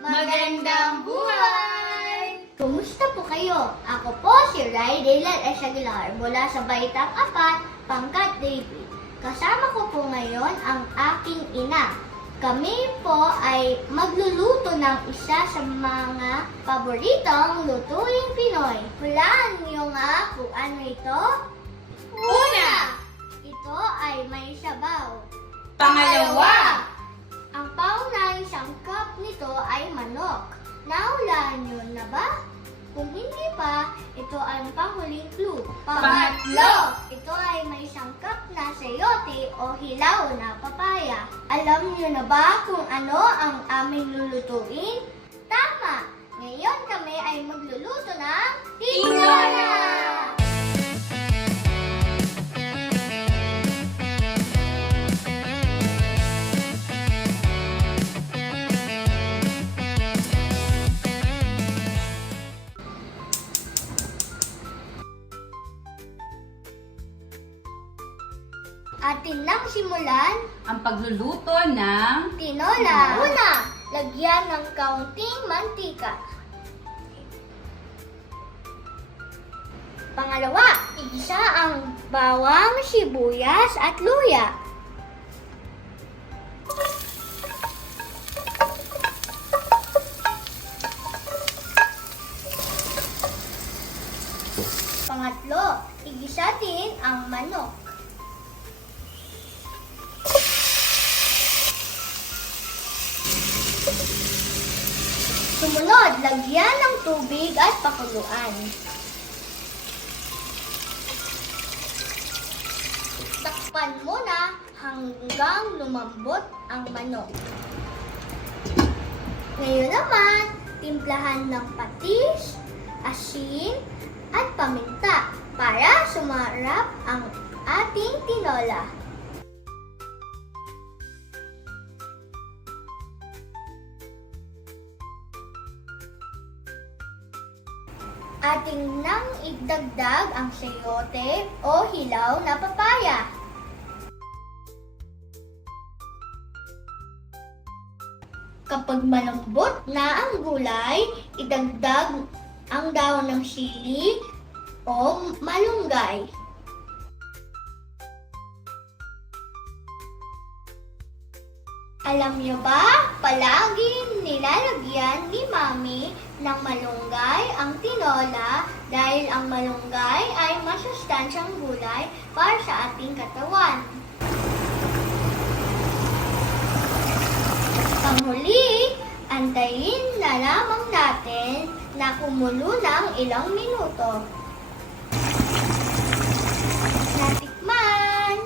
Magandang buhay! Kumusta po kayo? Ako po si Ray Daylan S. Aguilar mula sa Baitang 4, Pangkat David. Kasama ko po ngayon ang aking ina. Kami po ay magluluto ng isa sa mga paboritong lutuing Pinoy. Hulaan niyo nga kung ano ito? Una! Ito ay may sabaw. Pangalawa! Ang paunahing sangkap nito ay manok. Nahulaan niyo na ba? Kung hindi pa, ito ang panghuling clue. Pangatlo! Ito ay may sangkap na sayote o hilaw na papaya. Alam niyo na ba kung ano ang aming lulutuin? Tama! Ngayon kami ay magluluto ng tinola! Atin nang simulan Ang pagluluto ng tinola. Una, lagyan ng kaunting mantika. Pangalawa, igisa ang bawang, sibuyas at luya. Pangatlo, igisa din ang manok. Sumunod, lagyan ng tubig at pakuluan. Takpan muna hanggang lumambot ang manok. Ngayon naman, timplahan ng patis, asin, at paminta para sumarap ang ating tinola. Ating nang idagdag ang sayote o hilaw na papaya. Kapag malambot na ang gulay, idagdag ang dahon ng sili o malunggay. Alam niyo ba, palagi nilalagyan ni Mami ng malunggay ang tinola dahil ang malunggay ay masustansyang gulay para sa ating katawan. Panghuli, antayin na lamang natin na kumulo ng ilang minuto. Natikman!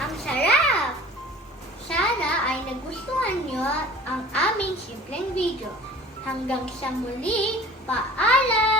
Ang sarap! Sana ay nagustuhan nyo ang aming simpleng video. Hanggang sa muli, paalam!